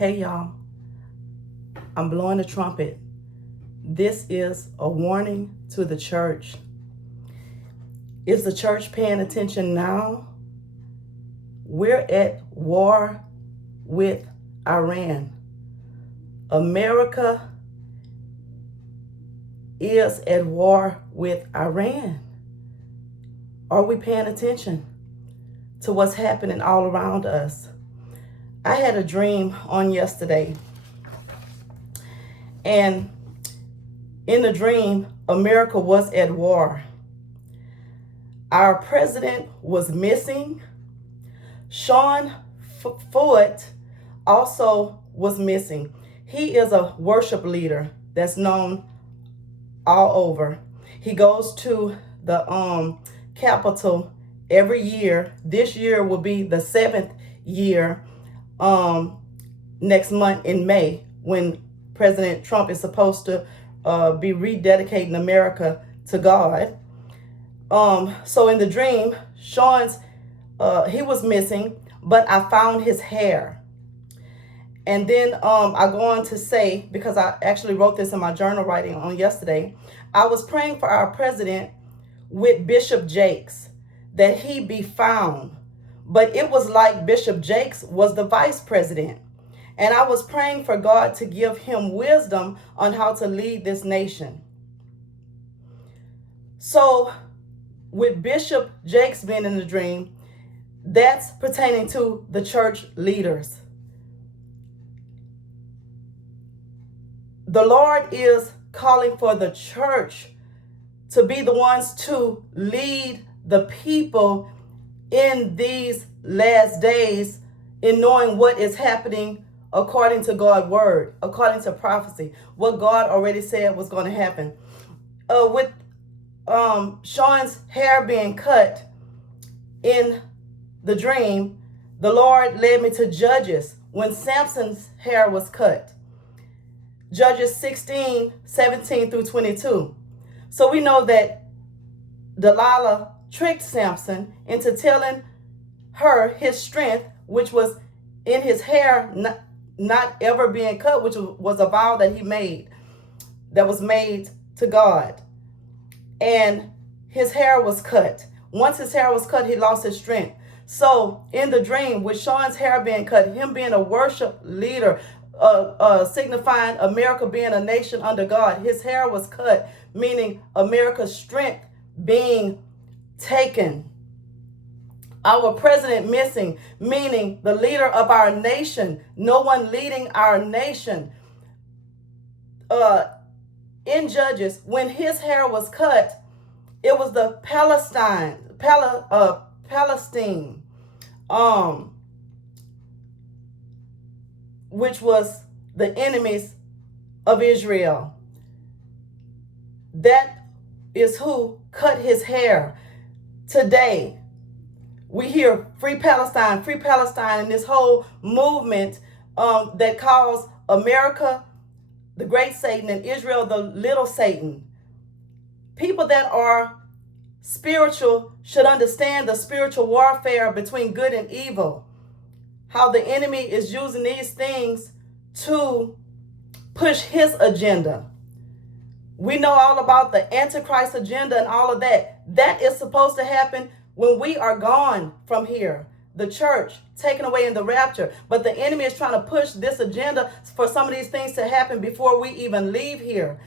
Hey y'all, I'm blowing the trumpet. This is a warning to the church. Is the church paying attention now? We're at war with Iran. America is at war with Iran. Are we paying attention to what's happening all around us? I had a dream on yesterday, and in the dream, America was at war. Our president was missing. Sean Feucht also was missing. He is a worship leader that's known all over. He goes to the Capitol every year. This year will be the 7th year next month in May, when President Trump is supposed to be rededicating America to God. So in the dream, Sean's he was missing, but I found his hair. And then I go on to say, because I actually wrote this in my journal writing on yesterday, I was praying for our president with Bishop Jakes, that he be found. But it was like Bishop Jakes was the vice president. And I was praying for God to give him wisdom on how to lead this nation. So with Bishop Jakes being in the dream, that's pertaining to the church leaders. The Lord is calling for the church to be the ones to lead the people in these last days, in knowing what is happening according to God's word, according to prophecy, what God already said was going to happen. With Sean's hair being cut in the dream, the Lord led me to Judges when Samson's hair was cut. Judges 16:17 through 22. So we know that Delilah tricked Samson into telling her his strength, which was in his hair not ever being cut, which was a vow that he made, that was made to God. And his hair was cut. Once his hair was cut, he lost his strength. So in the dream, with Sean's hair being cut, him being a worship leader, signifying America being a nation under God, his hair was cut, meaning America's strength being taken. Our president missing, meaning the leader of our nation, no one leading our nation. In Judges, when his hair was cut, it was the Palestine, which was the enemies of Israel. That is who cut his hair. Today, we hear free Palestine, and this whole movement that calls America the great Satan and Israel the little Satan. People that are spiritual should understand the spiritual warfare between good and evil, how the enemy is using these things to push his agenda. We know all about the Antichrist agenda and all of that. That is supposed to happen when we are gone from here, the church taken away in the rapture. But the enemy is trying to push this agenda for some of these things to happen before we even leave here.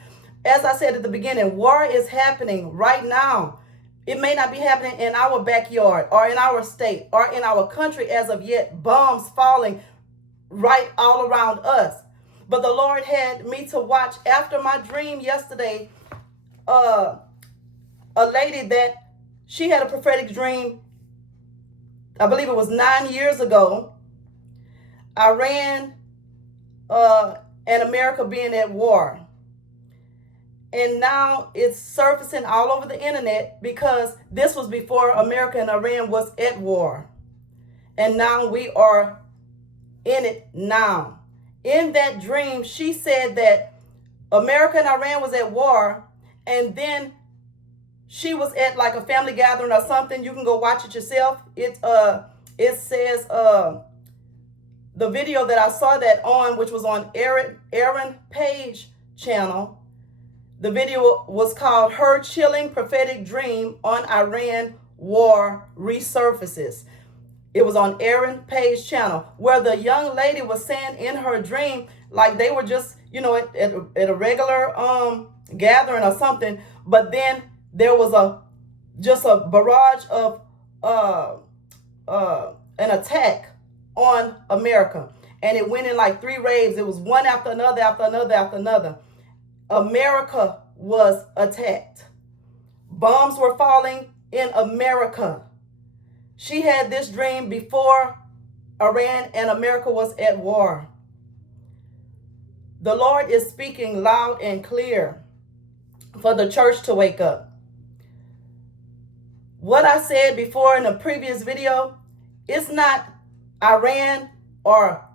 As I said at the beginning, war is happening right now. It may not be happening in our backyard or in our state or in our country as of yet, bombs falling right all around us. But the Lord had me to watch, after my dream yesterday, a lady that she had a prophetic dream, I believe it was 9 years ago, Iran and America being at war. And now it's surfacing all over the internet, because this was before America and Iran was at war. And now we are in it now. In that dream, she said that America and Iran was at war, and then she was at like a family gathering or something. You can go watch it yourself. It says the video that I saw that on, which was on Aaron Page channel. The video was called Her Chilling Prophetic Dream on Iran War Resurfaces. It was on Aaron Page channel, where the young lady was saying in her dream, like they were just, at a regular gathering or something, but then there was just a barrage of an attack on America, and it went in like 3 waves. It was one after another, after another, after another. America was attacked. Bombs were falling in America. She had this dream before Iran and America was at war. The Lord is speaking loud and clear for the church to wake up. What I said before in a previous video, it's not Iran or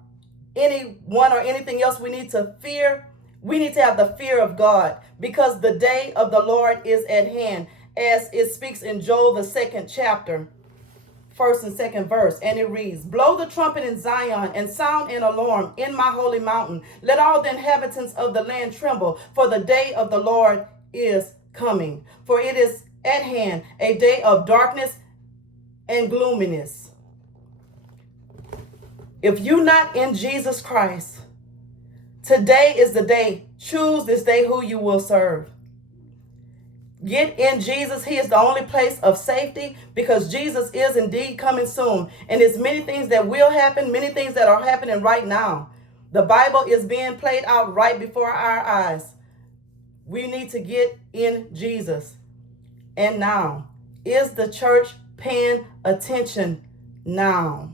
anyone or anything else we need to fear. We need to have the fear of God, because the day of the Lord is at hand, as it speaks in Joel, the 2nd chapter, 1st and 2nd verse, and it reads, "Blow the trumpet in Zion and sound an alarm in my holy mountain. Let all the inhabitants of the land tremble, for the day of the Lord is coming. For it is at hand, a day of darkness and gloominess." If you're not in Jesus Christ, today is the day. Choose this day who you will serve. Get in Jesus. He is the only place of safety, because Jesus is indeed coming soon. And there's many things that will happen, many things that are happening right now. The Bible is being played out right before our eyes. We need to get in Jesus. And now, is the church paying attention now?